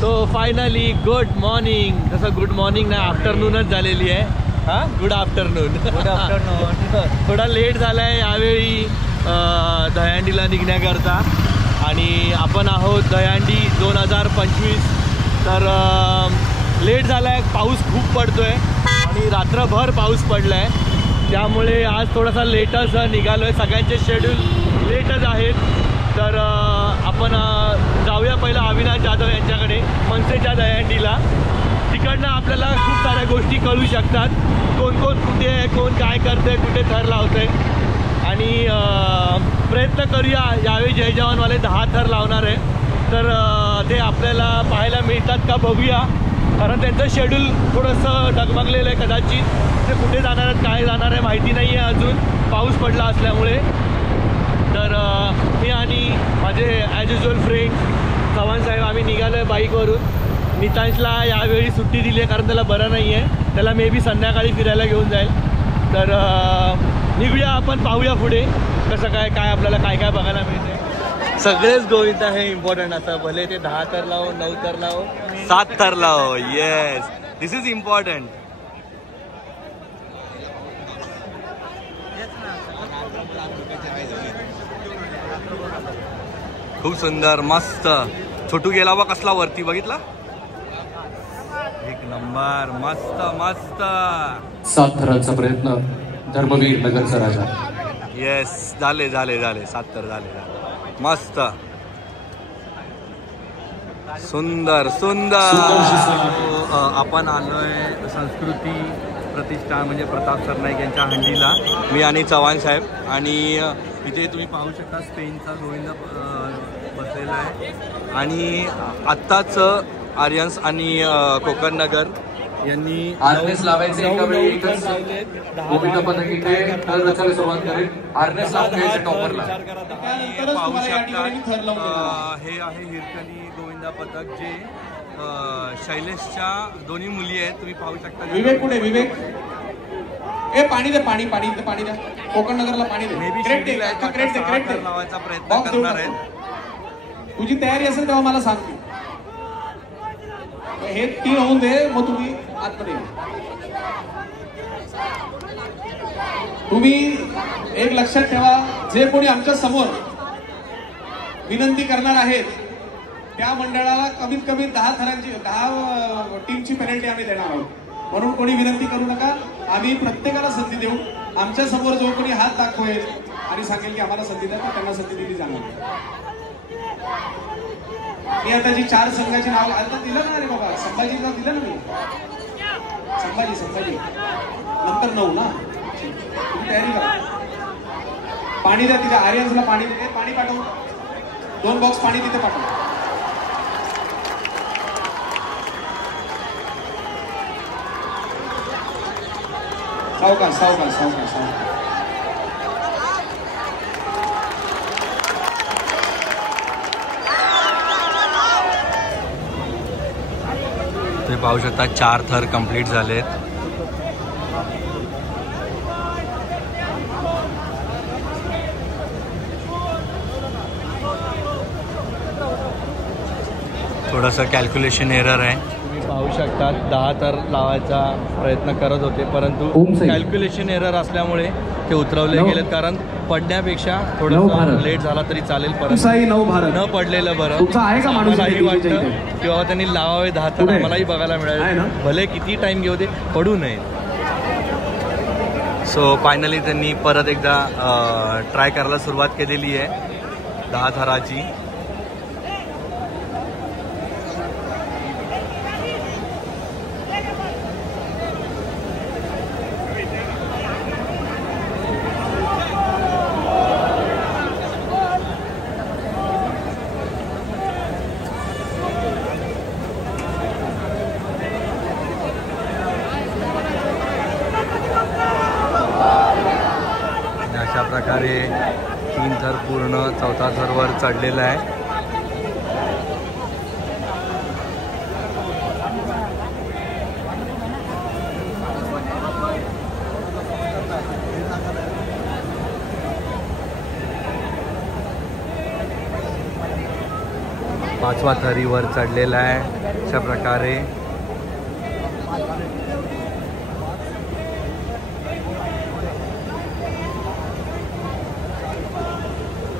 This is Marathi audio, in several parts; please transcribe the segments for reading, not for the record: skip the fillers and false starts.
So finally good morning. तसं गुड मॉर्निंग नाही, आफ्टरनूनच झालेली आहे. हां, गुड आफ्टरनून. थोडा लेट झाला आहे यावेळी दहीहंडीला निघण्याकरता. आणि आपण आहोत दहीहंडी 2025. तर लेट झाला आहे, पाऊस खूप पडतो आहे आणि रात्रभर पाऊस पडला आहे. त्यामुळे आज थोडासा लेटच निघालो आहे. सगळ्यांचे शेड्यूल लेटच आहेत. तर आपण जाऊया पहिला अविनाश जाधव यांच्याकडे, मनसेच्या दहीहंडीला. तिकडनं आपल्याला खूप साऱ्या गोष्टी कळू शकतात. कोण कोण कुठे आहे, कोण काय करतं आहे, कुठे थर लावतं आहे. आणि प्रयत्न करूया यावेळी जय जवानवाले 10 थर लावणार आहे. तर ते आपल्याला पाहायला मिळतात का बघूया. कारण त्यांचं शेड्यूल थोडंसं डगमगलेलं आहे. कदाचित ते कुठे जाणार आहेत, काय जाणार आहे माहिती नाही आहे अजून, पाऊस पडला असल्यामुळे. तर मी आणि माझे ॲज युजल फ्रेंड चव्हाण साहेब आम्ही निघालो आहे बाईकवरून. नितांशला यावेळी सुट्टी दिली आहे कारण त्याला बरं नाही आहे. त्याला मे बी संध्याकाळी फिरायला घेऊन जाईल. तर निघूया आपण, पाहूया पुढे कसं काय काय आपल्याला काय काय बघायला मिळते. सगळेच गोविंद हे इम्पॉर्टंट असं, भले ते 10 थर लावो, 9 थर लावो, 7 थर लावो. Yes, this is important. खूप सुंदर, मस्त. छोटू गेला बा कसला वरती, बघितला? एक नंबर, मस्त मस्त. 7 थरांचा प्रयत्न, धर्मवीर नगरचा राजा. येस, झाले झाले झाले 7 थर झाले. मस्त, सुंदर सुंदर. आपण आलोय संस्कृती प्रतिष्ठान म्हणजे प्रताप सरनाईक यांच्या हंडीला, मी आणि चव्हाण साहेब. आणि इथे तुम्ही पाहू शकता स्पेनचा गोविंद बसलेला आहे. आणि आत्ताच आर्यन्स आणि कोकण नगर यांनी आर्नेस लावायचे एका वेळी एकच गोविंद पथक इथे थर रचायला सुरुवात करेल. आर्नेस लावायचे टॉपरला. पाहू शकता हे आहे हिरकणी गोविंद पथक, जे शैलेशच्या दोन्ही मुली आहेत. तुम्ही पाहू शकता. विवेक कुठे? विवेक, ए पाणी दे, पाणी पाणी पाणी द्या. कोकण नगरला पाणी दे. मे बी क्रेट लावायचा प्रयत्न करणार आहेत. तुझी तयारी असेल तेव्हा मला सांग. हे 3 होऊन दे, मग तुम्ही आतमध्ये. तुम्ही एक लक्षात ठेवा, जे कोणी आमच्या समोर विनंती करणार आहेत त्या मंडळाला कमीत कमी 10 थरांची 10 टीमची पेनल्टी आम्ही देणार आहोत. म्हणून कोणी विनंती करू नका. आम्ही प्रत्येकाला संधी देऊ. आमच्या समोर जो कोणी हात दाखवेल आणि सांगेल की आम्हाला संधी द्या, तर त्यांना संधी दिली जाणार. मी आता जी 4 संघाची नाव आता दिलं ना रे बाबा, संभाजीला दिलं ना मी. संभाजी नंतर 9 ना. तुम्ही तयारी करा. पाणी द्या तिथे, आर्यन्सला पाणी दे. पाणी पाठव, 2 बॉक्स पाणी तिथे पाठव. सावकाश सावकाश सावकाश सावकाश. तुम्ही पाहू शकता 4 थर कंप्लीट झालेत. थोडंसं कॅल्क्युलेशन एरर आहे. तुम्ही पाहू शकता 10 थर लावायचा प्रयत्न करत होते, परंतु कॅल्क्युलेशन एरर असल्यामुळे ते उतरवले गेलेत. कारण पडण्यापेक्षा थोडंसं लेट झाला तरी चालेल, परंतु न पडलेलं बरं. आम्हालाही वाटतं की बाबा त्यांनी लावावे 10 थर, आम्हालाही बघायला मिळाले. भले किती टाईम घेऊ दे, पडू नये. सो फायनली त्यांनी परत एकदा ट्राय करायला सुरुवात केलेली आहे 10 थराची. अशा प्रकारे 3 थर पूर्ण, 4था थरवर चढलेला आहे. 5वा थरीवर चढलेला आहे अशा प्रकारे.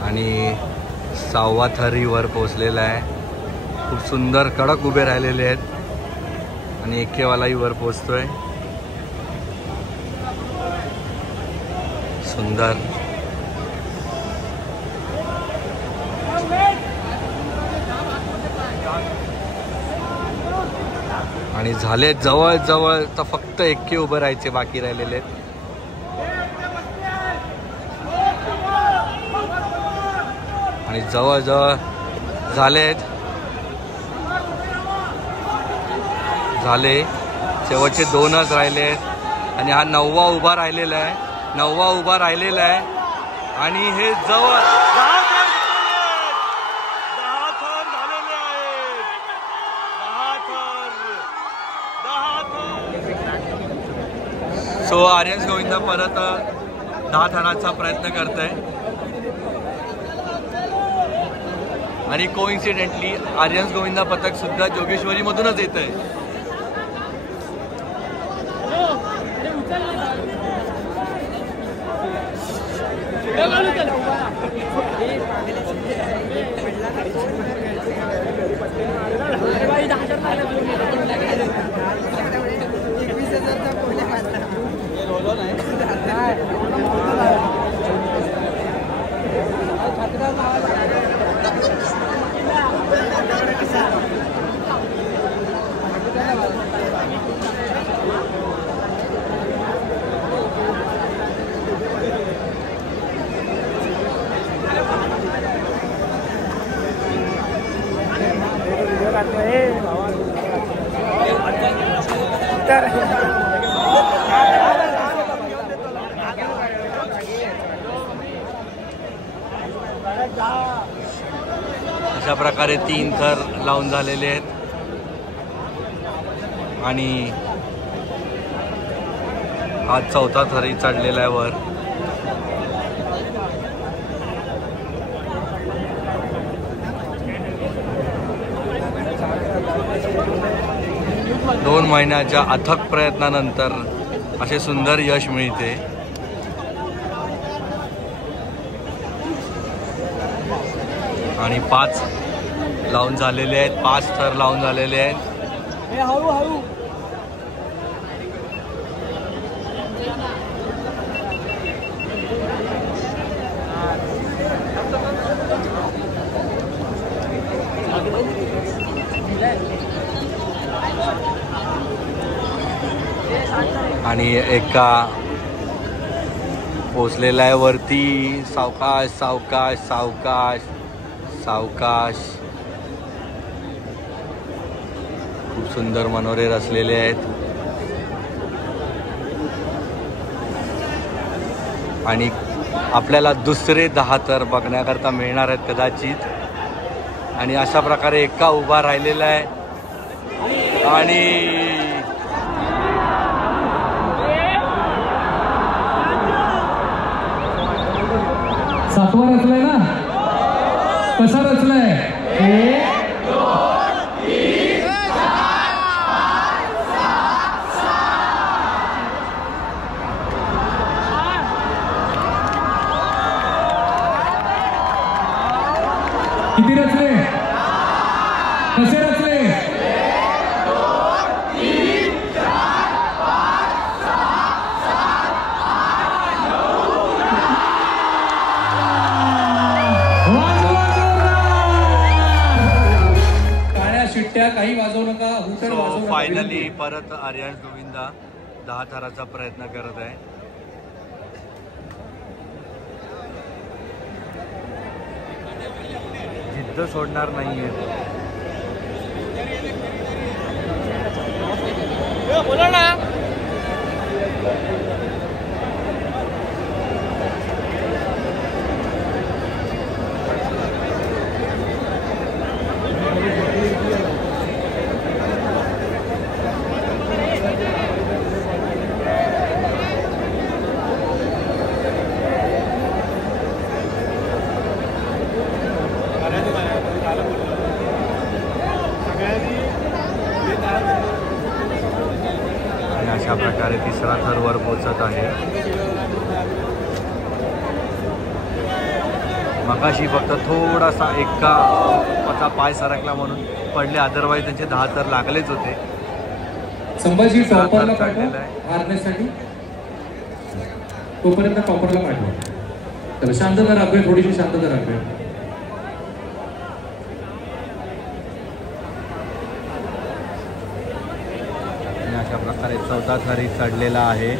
आणि 6वा थरीवर पोहोचलेला आहे. खूप सुंदर कडक उभे राहिलेले आहेत आणि एकेवालाही वर पोहोचतोय. सुंदर. आणि झाले जवळ जवळ तर फक्त एक्के उभे राहायचे बाकी राहिलेले आहेत. आणि जवळ जवळ झाले शेवटचे 2च राहिले आहेत. आणि हा 9वा उभा राहिलेला आहे. 9वा उभा राहिलेला आहे आणि हे जवळ 10 थर झालेले आहेत. 10 थर. सो आर्यन्स गोविंदा परत 10 थराचा प्रयत्न करत आहे. आणि कोइन्सिडेंटली आर्यन्स गोविंदा पथक सुद्धा जोगेश्वरी मधूनच येत आहे. अशा प्रकारे 3 थर लावून झालेले आहेत. आणि हा 4था थरही चढलेला आहे वर. दोन महिन्याच्या अथक प्रयत्नानंतर असे सुंदर यश मिळते. आणि 5 लावून झालेले आहेत. 5 थर लावून झालेले आहेत. आणि एका पोचलेला आहे वरती. सावकाश सावकाश सावकाश सावकाश. खूप सुंदर मनोरे रचलेले आहेत. आणि आपल्याला दुसरे 10 थर बघण्याकरता मिळणार आहेत कदाचित. आणि अशा प्रकारे एका उभा राहिलेला आहे. आणि सातवा रचलाय ना. कसा रचलाय? 1 2 3 किती रचले? कसे रचले? 1 2 3 4 5 6 7 8 9. काळ्या शिट्ट्या काही वाजवू नका. हुटर वाजवू नका. फायनली परत आर्यन्स गोविंदा 10 थराचा प्रयत्न करत आहे. जिद्द सोडणार नाहीये. बोला ना. अशा प्रकारे तिसरा थर वर पोचत आहे. मगाशी फक्त थोडासा एका पाय सरकला म्हणून पडले, अदरवाईज त्यांचे 10 थर लागलेच होते. संभाजी तिसरा थर टॉपरला चढलेला आहे. हारण्यासाठी तोपर्यंत टॉपरला पाठवा. तर शांतता राखूया, थोडीशी शांतता राखूया. अशा प्रकारे 14 थरी चढलेला आहे.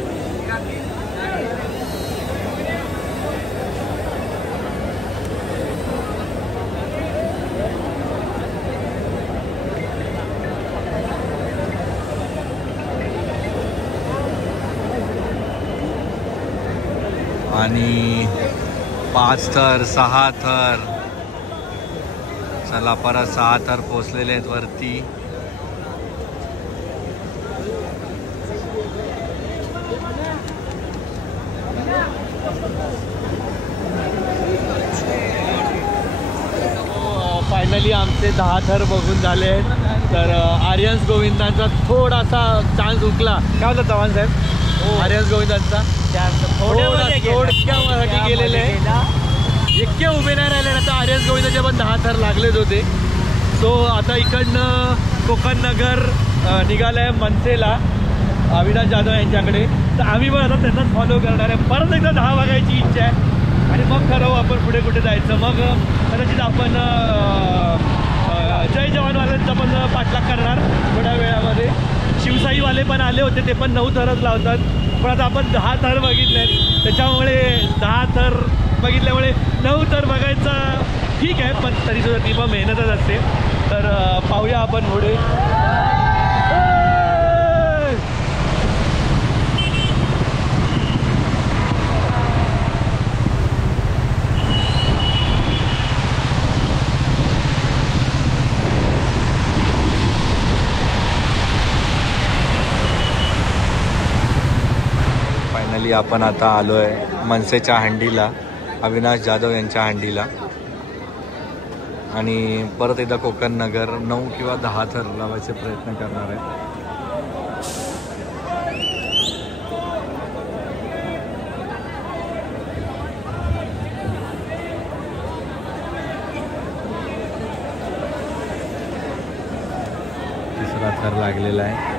आणि 5 थर 6 थर, चला परत 6 थर पोचलेले आहेत वरती. फायनली आमचे 10 थर बघून झाले आहेत. तर आर्यन्स गोविंदांचा थोडासा चान्स हुकला. काय होतं चव्हाण साहेब? आर्यन्स गोविंदांचा थोडक्यासाठी गेलेले, इतके उभे नाही राहिले ना. तर आर्यन्स गोविंदाचे पण 10 थर लागलेच होते. सो आता इकडनं कोकण नगर निघालं आहे मनसेला, अविनाश जाधव यांच्याकडे. तर आम्ही पण आता त्यांनाच फॉलो करणार आहे. परत एकदा 10 बघायची इच्छा आहे आणि मग ठरवू आपण पुढे कुठे जायचं. मग कदाचित आपण जय जवानवाल्यांचा पण पाठलाग करणार थोड्या वेळामध्ये. शिवसाईवाले पण आले होते, ते पण 9 थरच लावतात. पण आता आपण 10 थर बघितले आहेत, त्याच्यामुळे 10 थर बघितल्यामुळे 9 थर बघायचं ठीक आहे, पण तरीसुद्धा ती पण मेहनतच असते. तर पाहूया आपण पुढे. फायनली आपण आता आलो आहे मनसेच्या हंडीला, अविनाश जाधव यांच्या हंडीला. आणि परत एकदा कोकण नगर 9 किंवा 10 थर लावायचे प्रयत्न करणार आहे. तिसरा थर लागलेला आहे.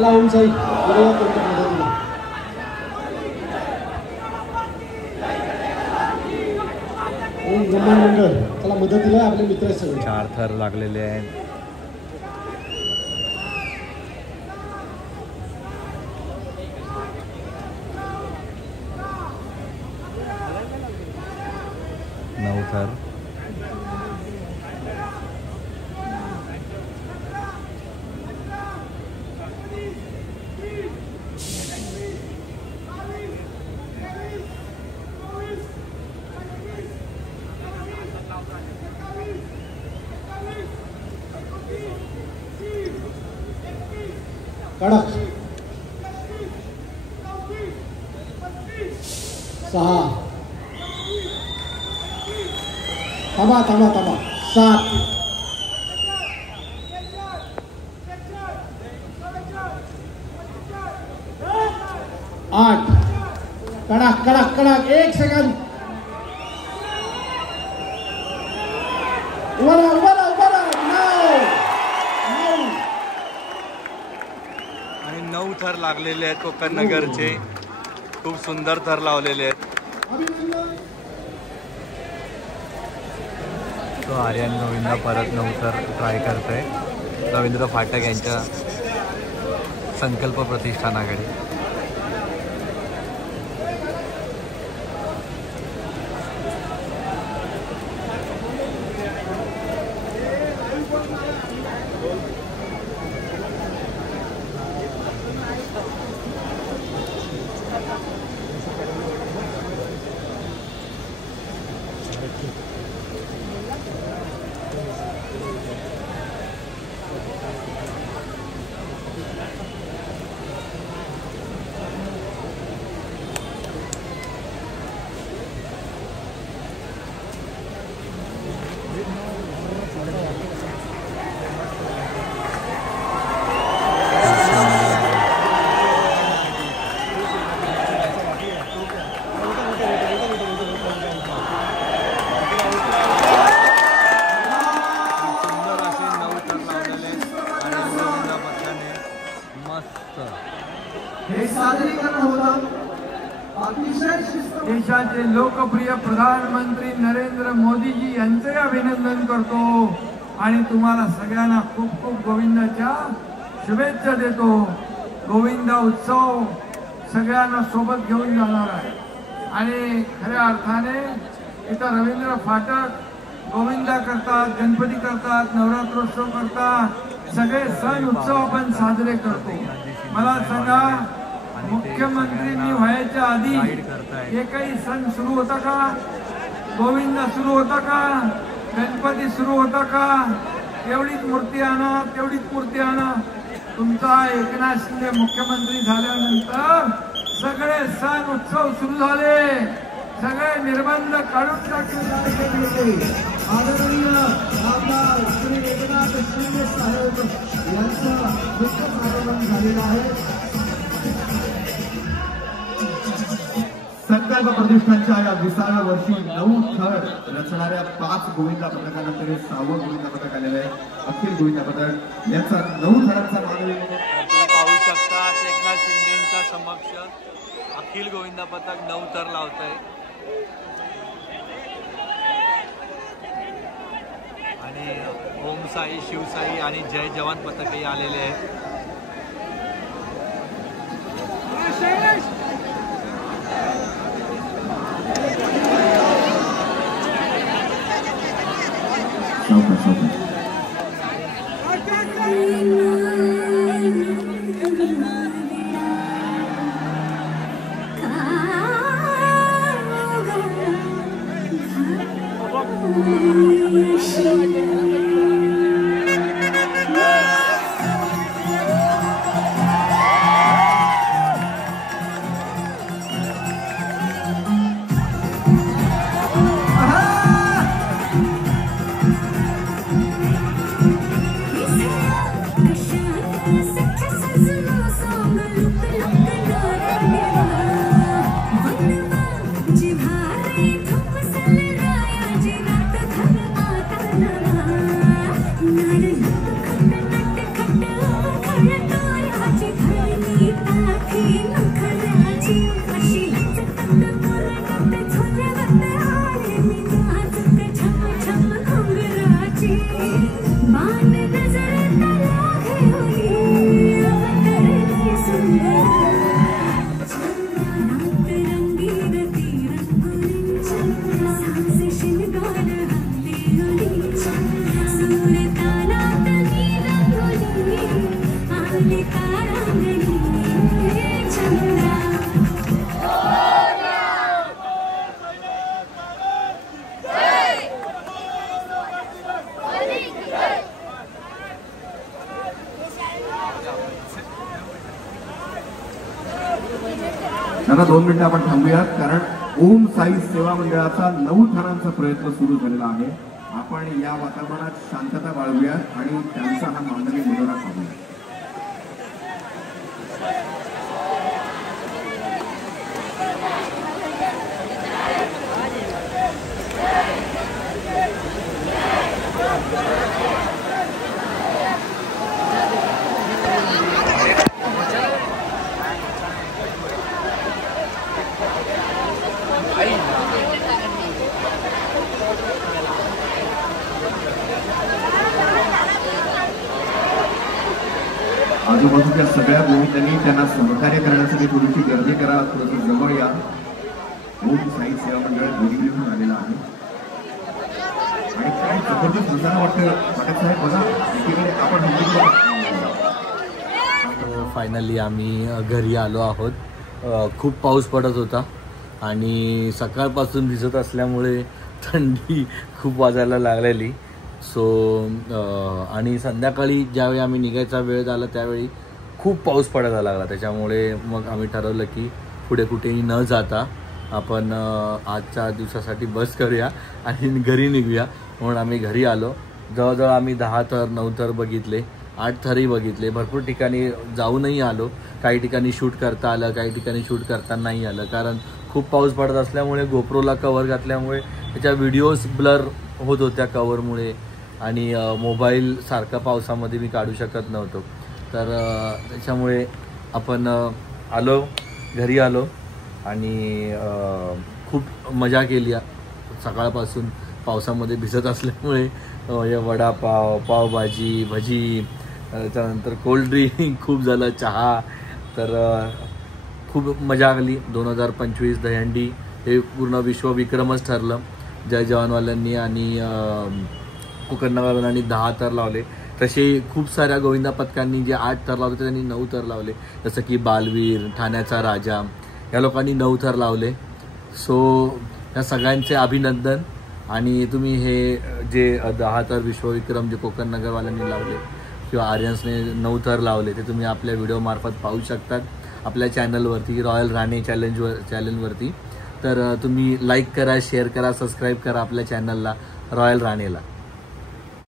लावून जाईल मदतीला. गमन मंडळ त्याला मदतीला आपले मित्र सगळे. 4 थर लागलेले आहेत. नऊ थर. कडक 6. थांबा 7. 8. कडक 1 सेकंद. उभा राहा. 9. आणि 9 थर लागलेले आहेत कोकण नगरचे. खूप सुंदर थर लावलेले आहेत. तो आर्यन गोविंदा परत 9 थर ट्राय करत आहे रवींद्र फाटक यांच्या संकल्प प्रतिष्ठानाकडे. देशाचे लोकप्रिय प्रधानमंत्री नरेंद्र मोदीजी यांचे अभिनंदन करतो आणि तुम्हाला सगळ्यांना खूप खूप गोविंदाच्या शुभेच्छा देतो. गोविंदा उत्सव सगळ्यांना सोबत घेऊन जाणार आहे आणि खऱ्या अर्थाने इथं रवींद्र फाटक गोविंदा करतात, गणपती करतात, नवरात्रोत्सव करतात, सगळे सण उत्सव आपण साजरे करतो. मला सांगा, मुख्यमंत्री व्हायच्या आधी एकही सण सुरू होता का? गोविंदा सुरू होता का? गणपती सुरू होता का? तेवढीच मूर्ती आणा, तेवढीच मूर्ती आणा. तुमचा एकनाथ शिंदे मुख्यमंत्री झाल्यानंतर सगळे सण उत्सव सुरू झाले, सगळे निर्बंध काढून टाकले. आदरणीय आमदार श्री एकनाथ शिंदे साहेब यांचं मुख्य आगमन झालेलं आहे. संकल्प प्रतिष्ठानच्या या 20व्या वर्षी 9 थर रचणाऱ्या 5 गोविंदा पथकानंतर हे 6वं गोविंदा पथक आलेलं आहे. अखिल गोविंदा पथक यांचा 9 थरांचा मानवी पाहू शकता. एकनाथ शिंदेच्या समक्ष अखिल गोविंदा पथक 9 थर लावत आहे आणि ओम साई, शिवसाई आणि जय जवान पथकही आलेले आहे. आता 2 मिनिटं आपण थांबूयात, कारण ओम साई सेवा मंडळाचा 9 थरांचा प्रयत्न सुरू झालेला आहे. आपण या वातावरणात शांतता बाळगूया आणि त्यांचा हा मानवी मुजरा पाहूया. आजूबाजूच्या सगळ्या गोविंदांनी त्यांना सहकार्य करण्यासाठी थोडीशी गर्दी करा, थोडंसं जवळ या. ओम साई सेवा मंडळ बोरिवलीहून आलेला आहे आणि काय जबरदस्त दिसायला वाटत साहेब. बघा, एकीकडे आपण फायनली आम्ही घरी आलो आहोत. खूप पाऊस पडत होता आणि सकाळपासून भिजत असल्यामुळे थंडी खूप वाजायला लागलेली. सो आणि संध्याकाळी ज्यावेळी आम्ही निघायचा वेळ झाला त्यावेळी खूप पाऊस पडायला लागला. त्याच्यामुळे मग आम्ही ठरवलं की पुढे कुठेही न जाता आपण आजच्या दिवसासाठी बस करूया आणि घरी निघूया. म्हणून आम्ही घरी आलो. जवळजवळ आम्ही 10 थर 9 थर बघितले, 8 थरही बघितले. भरपूर ठिकाणी जाऊनही आलो. काही ठिकाणी शूट करता आलं, काही ठिकाणी शूट करता नाही आलं, कारण खूप पाऊस पडत असल्यामुळे गोप्रोला कवर घातल्यामुळे त्याच्या व्हिडिओज ब्लर होत होत्या कवरमुळे आणि मोबाईल सारखा पावसामध्ये मी काढू शकत नव्हतो. तर त्याच्यामुळे आपण घरी आलो आणि खूप मजा केली सकाळपासून पावसामध्ये भिजत असल्यामुळे. हे वडापाव, पावभाजी, भजी, त्यानंतर कोल्ड्रिंक खूप झालं, चहा. तर खूप मजा आली. 2025 दहीहंडी हे पूर्ण विश्वविक्रमच ठरलं. जय जवानवाल्यांनी आणि कोकणनगरवाल्यांनी 10 थर लावले. तसे खूप साऱ्या गोविंदा पथकांनी जे 8 थर लावले त्यांनी 9 थर लावले. जसं की बालवीर, ठाण्याचा राजा या लोकांनी 9 थर लावले. सो या सगळ्यांचे अभिनंदन. आणि तुम्ही हे जे 10 थर विश्वविक्रम जे कोकणनगरवाल्यांनी लावले किंवा आर्यन्सने 9 थर लावले ते तुम्ही आपल्या व्हिडिओमार्फत पाहू शकतात आपल्या चॅनलवरती, रॉयल राणे चॅनलवरती. तर तुम्ही लाईक करा, शेअर करा, सबस्क्राईब करा आपल्या चॅनलला, रॉयल राणेला.